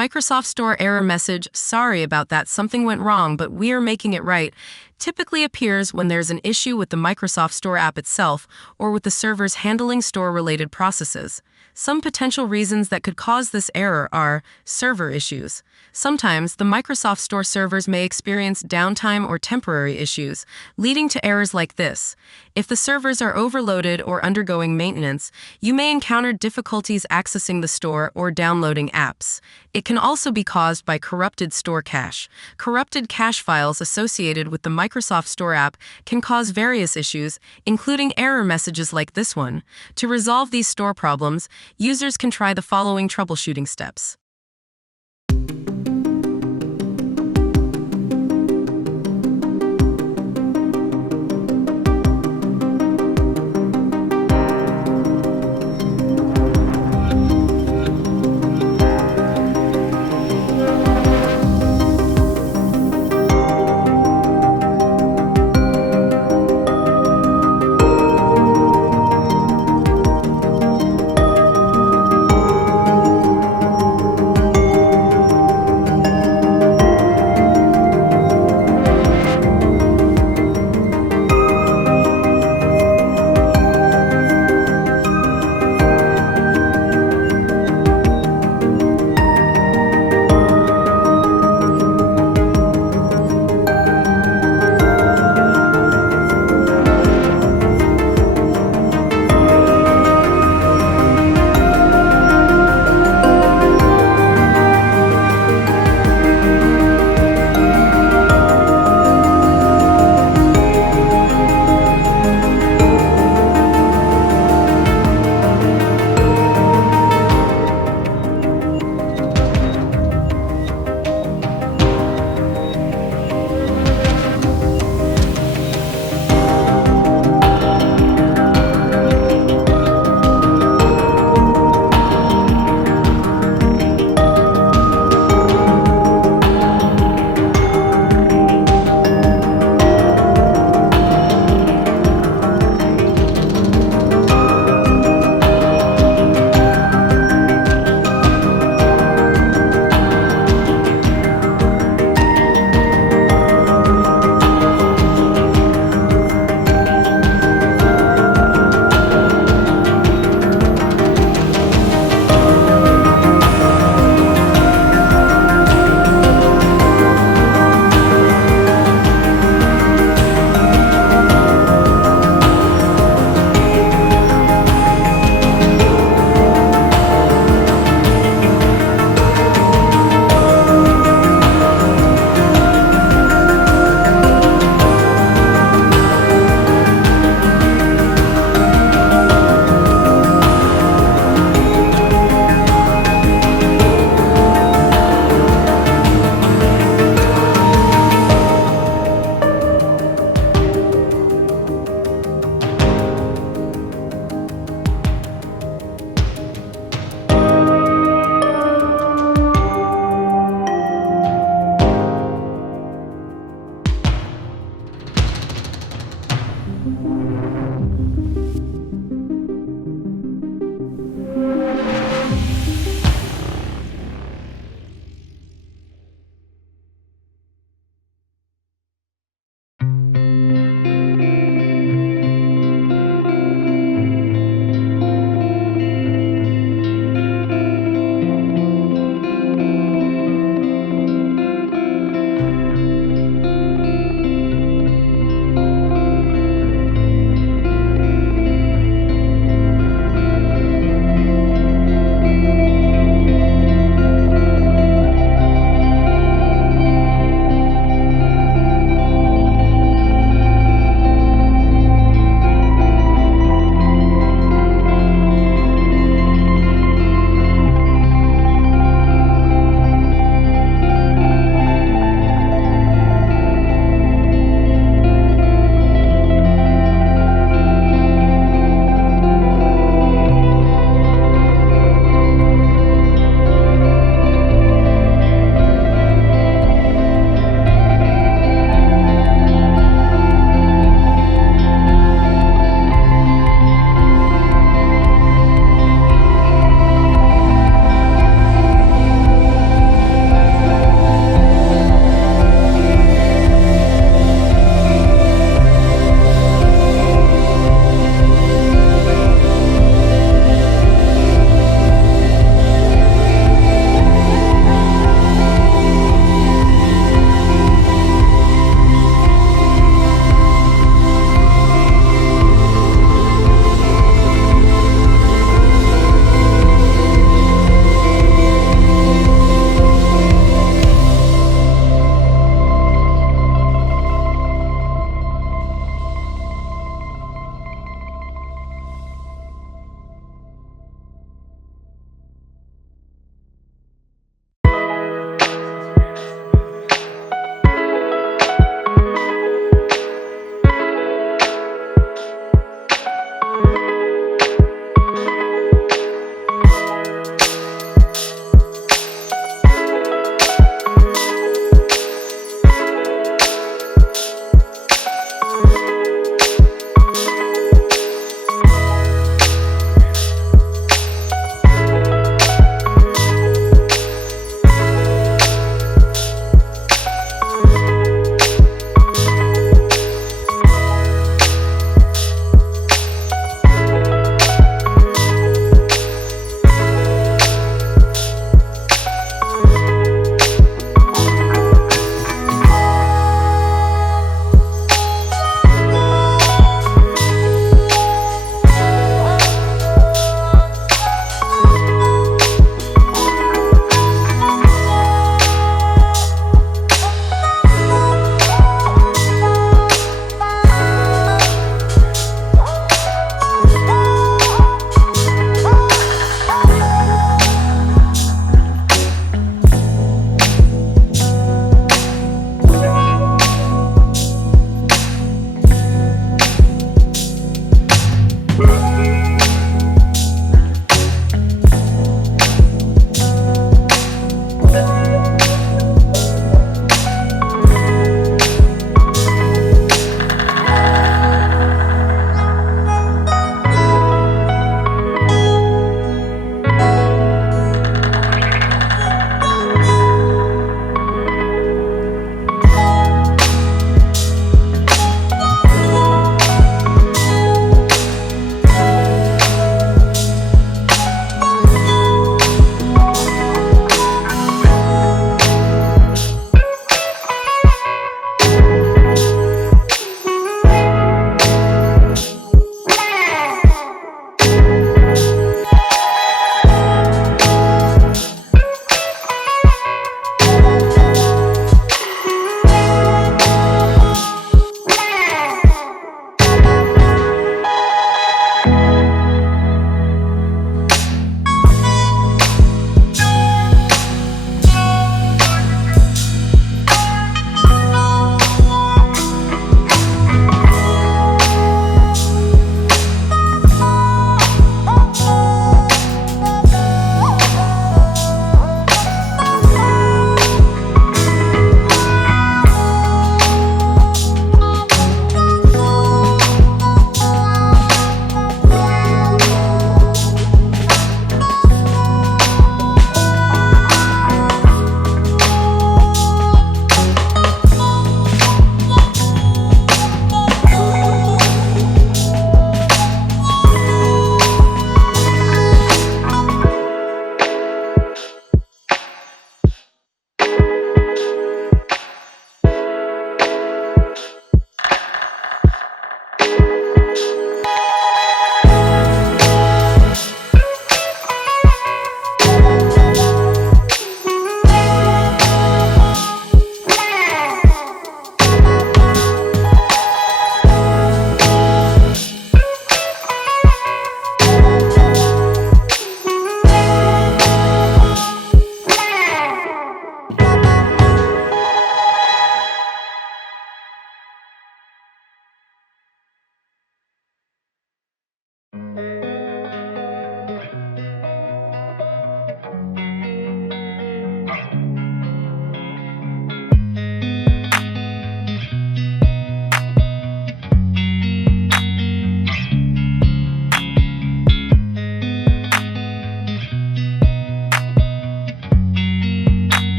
Microsoft Store error message, "Sorry about that, something went wrong, but we're making it right," typically appears when there's an issue with the Microsoft Store app itself or with the servers handling store-related processes. Some potential reasons that could cause this error are server issues. Sometimes the Microsoft Store servers may experience downtime or temporary issues, leading to errors like this. If the servers are overloaded or undergoing maintenance, you may encounter difficulties accessing the store or downloading apps. It can also be caused by corrupted store cache. Corrupted cache files associated with the Microsoft Store app can cause various issues, including error messages like this one. To resolve these store problems, users can try the following troubleshooting steps.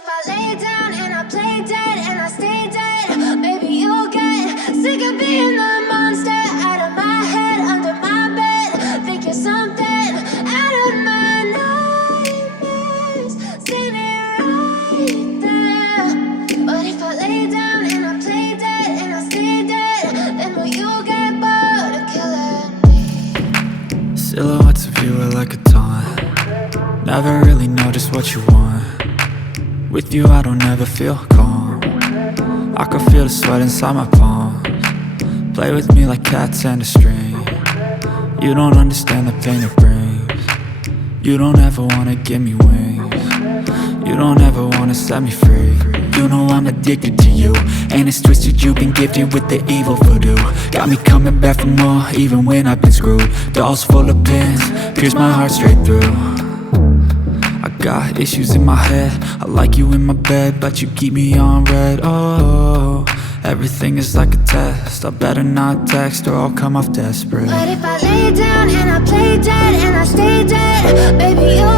if I lay down and I play dead and I stay dead, maybe you'll get sick of being the monster out of my head, under my bed. Think you're something out of my nightmares. See me right there. But if I lay down and I play dead and I stay dead, then will you get bored of killing me? Silhouettes of you are like a taunt. Never really know just what you want. With you I don't ever feel calm. I can feel the sweat inside my palms. Play with me like cats and a string. You don't understand the pain it brings. You don't ever wanna give me wings. You don't ever wanna set me free. You know I'm addicted to you, and it's twisted you've been gifted with the evil voodoo. Got me coming back for more, even when I've been screwed. Dolls full of pins, pierce my heart straight through. I got issues in my head, I like you in my bed, but you keep me on red. Oh, everything is like a test. I better not text or I'll come off desperate. But if I lay down and I play dead and I stay dead, baby, you